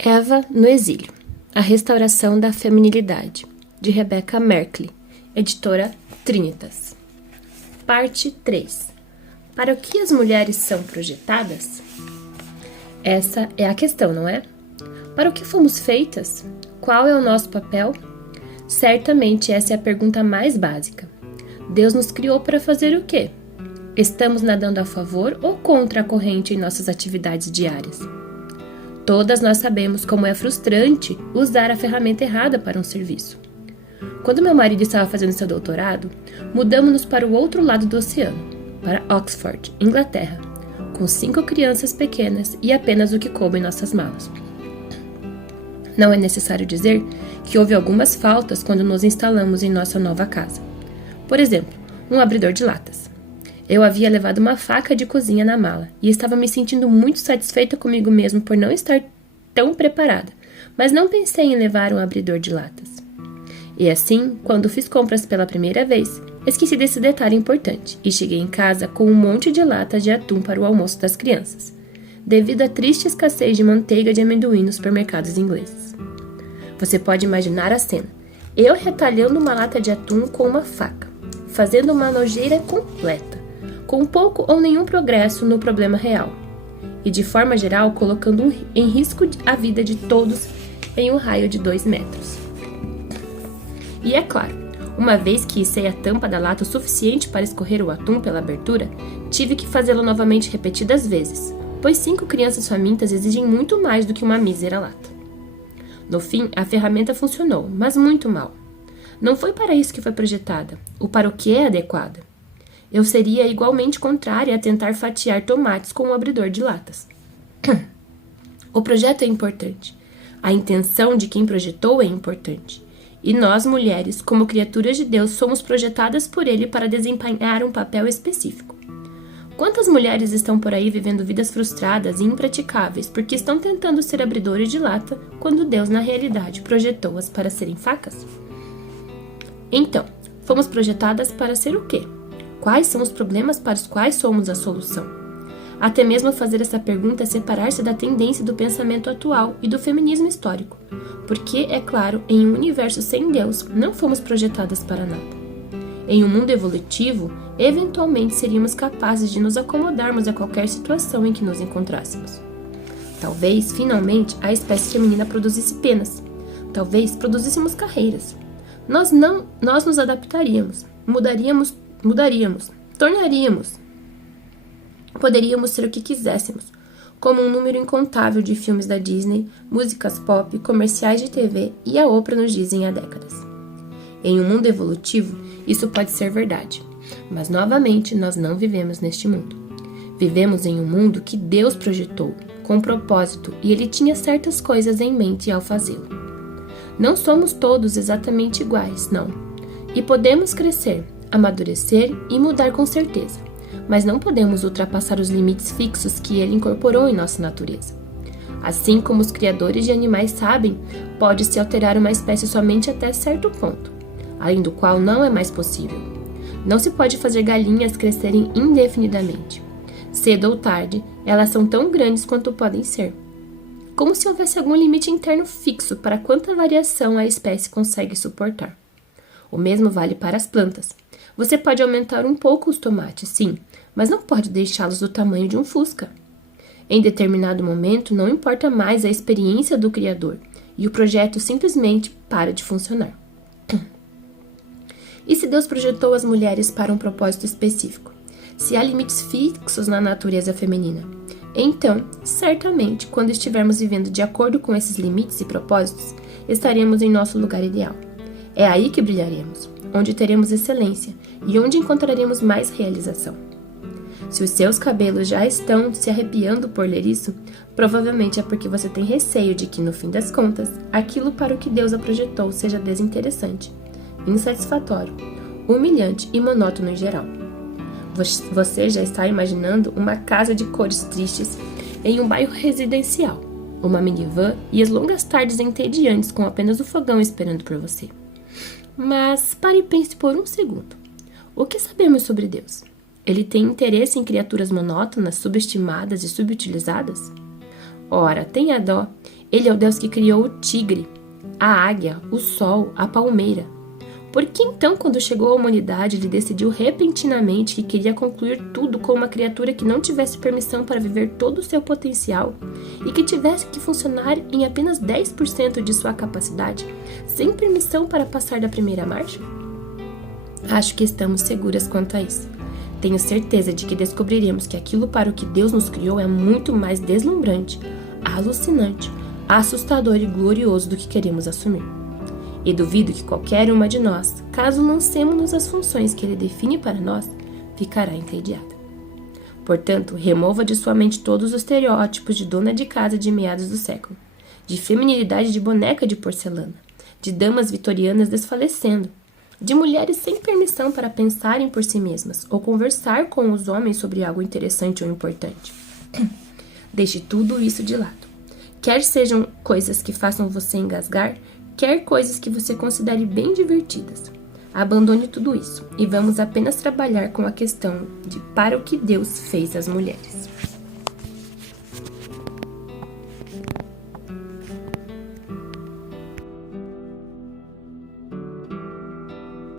Eva no exílio. A restauração da feminilidade, de Rebecca Merkley, editora Trinitas. Parte 3. Para o que as mulheres são projetadas? Essa é a questão, não é? Para o que fomos feitas? Qual é o nosso papel? Certamente essa é a pergunta mais básica. Deus nos criou para fazer o quê? Estamos nadando a favor ou contra a corrente em nossas atividades diárias? Todas nós sabemos como é frustrante usar a ferramenta errada para um serviço. Quando meu marido estava fazendo seu doutorado, mudamos-nos para o outro lado do oceano, para Oxford, Inglaterra, com 5 crianças pequenas e apenas o que coube em nossas malas. Não é necessário dizer que houve algumas faltas quando nos instalamos em nossa nova casa. Por exemplo, um abridor de latas. Eu havia levado uma faca de cozinha na mala e estava me sentindo muito satisfeita comigo mesmo por não estar tão preparada, mas não pensei em levar um abridor de latas. E assim, quando fiz compras pela primeira vez, esqueci desse detalhe importante e cheguei em casa com um monte de latas de atum para o almoço das crianças, devido à triste escassez de manteiga de amendoim nos supermercados ingleses. Você pode imaginar a cena: eu retalhando uma lata de atum com uma faca, fazendo uma nojeira completa, com pouco ou nenhum progresso no problema real, e de forma geral colocando em risco a vida de todos em um raio de 2 metros. E é claro, uma vez que içei a tampa da lata o suficiente para escorrer o atum pela abertura, tive que fazê-lo novamente repetidas vezes, pois 5 crianças famintas exigem muito mais do que uma mísera lata. No fim, a ferramenta funcionou, mas muito mal. Não foi para isso que foi projetada, ou para o que é adequada. Eu seria igualmente contrária a tentar fatiar tomates com um abridor de latas. O projeto é importante. A intenção de quem projetou é importante. E nós, mulheres, como criaturas de Deus, somos projetadas por Ele para desempenhar um papel específico. Quantas mulheres estão por aí vivendo vidas frustradas e impraticáveis porque estão tentando ser abridores de lata quando Deus, na realidade, projetou-as para serem facas? Então, fomos projetadas para ser o quê? Quais são os problemas para os quais somos a solução? Até mesmo fazer essa pergunta é separar-se da tendência do pensamento atual e do feminismo histórico, porque, é claro, em um universo sem Deus, não fomos projetadas para nada. Em um mundo evolutivo, eventualmente seríamos capazes de nos acomodarmos a qualquer situação em que nos encontrássemos. Talvez, finalmente, a espécie feminina produzisse penas. Talvez produzíssemos carreiras. Nós nos adaptaríamos, mudaríamos, tornaríamos. Poderíamos ser o que quiséssemos, como um número incontável de filmes da Disney, músicas pop, comerciais de TV e a Oprah nos dizem há décadas. Em um mundo evolutivo, isso pode ser verdade, mas novamente nós não vivemos neste mundo. Vivemos em um mundo que Deus projetou, com propósito, e Ele tinha certas coisas em mente ao fazê-lo. Não somos todos exatamente iguais, não, e podemos crescer, amadurecer e mudar com certeza, mas não podemos ultrapassar os limites fixos que Ele incorporou em nossa natureza. Assim como os criadores de animais sabem, pode-se alterar uma espécie somente até certo ponto, além do qual não é mais possível. Não se pode fazer galinhas crescerem indefinidamente. Cedo ou tarde, elas são tão grandes quanto podem ser. Como se houvesse algum limite interno fixo para quanta variação a espécie consegue suportar. O mesmo vale para as plantas. Você pode aumentar um pouco os tomates, sim, mas não pode deixá-los do tamanho de um fusca. Em determinado momento, não importa mais a experiência do Criador, e o projeto simplesmente para de funcionar. E se Deus projetou as mulheres para um propósito específico? Se há limites fixos na natureza feminina? Então, certamente, quando estivermos vivendo de acordo com esses limites e propósitos, estaremos em nosso lugar ideal. É aí que brilharemos, onde teremos excelência e onde encontraremos mais realização. Se os seus cabelos já estão se arrepiando por ler isso, provavelmente é porque você tem receio de que, no fim das contas, aquilo para o que Deus a projetou seja desinteressante, insatisfatório, humilhante e monótono em geral. Você já está imaginando uma casa de cores tristes em um bairro residencial, uma minivan e as longas tardes entediantes com apenas o fogão esperando por você. Mas pare e pense por um segundo. O que sabemos sobre Deus? Ele tem interesse em criaturas monótonas, subestimadas e subutilizadas? Ora, tenha dó. Ele é o Deus que criou o tigre, a águia, o sol, a palmeira. Por que então, quando chegou à humanidade, ele decidiu repentinamente que queria concluir tudo com uma criatura que não tivesse permissão para viver todo o seu potencial e que tivesse que funcionar em apenas 10% de sua capacidade, sem permissão para passar da primeira marcha? Acho que estamos seguras quanto a isso. Tenho certeza de que descobriremos que aquilo para o que Deus nos criou é muito mais deslumbrante, alucinante, assustador e glorioso do que queremos assumir. E duvido que qualquer uma de nós, caso lancemos-nos as funções que ele define para nós, ficará entediada. Portanto, remova de sua mente todos os estereótipos de dona de casa de meados do século, de feminilidade de boneca de porcelana, de damas vitorianas desfalecendo, de mulheres sem permissão para pensarem por si mesmas ou conversar com os homens sobre algo interessante ou importante. Deixe tudo isso de lado. Quer sejam coisas que façam você engasgar, quer coisas que você considere bem divertidas. Abandone tudo isso e vamos apenas trabalhar com a questão de para o que Deus fez as mulheres.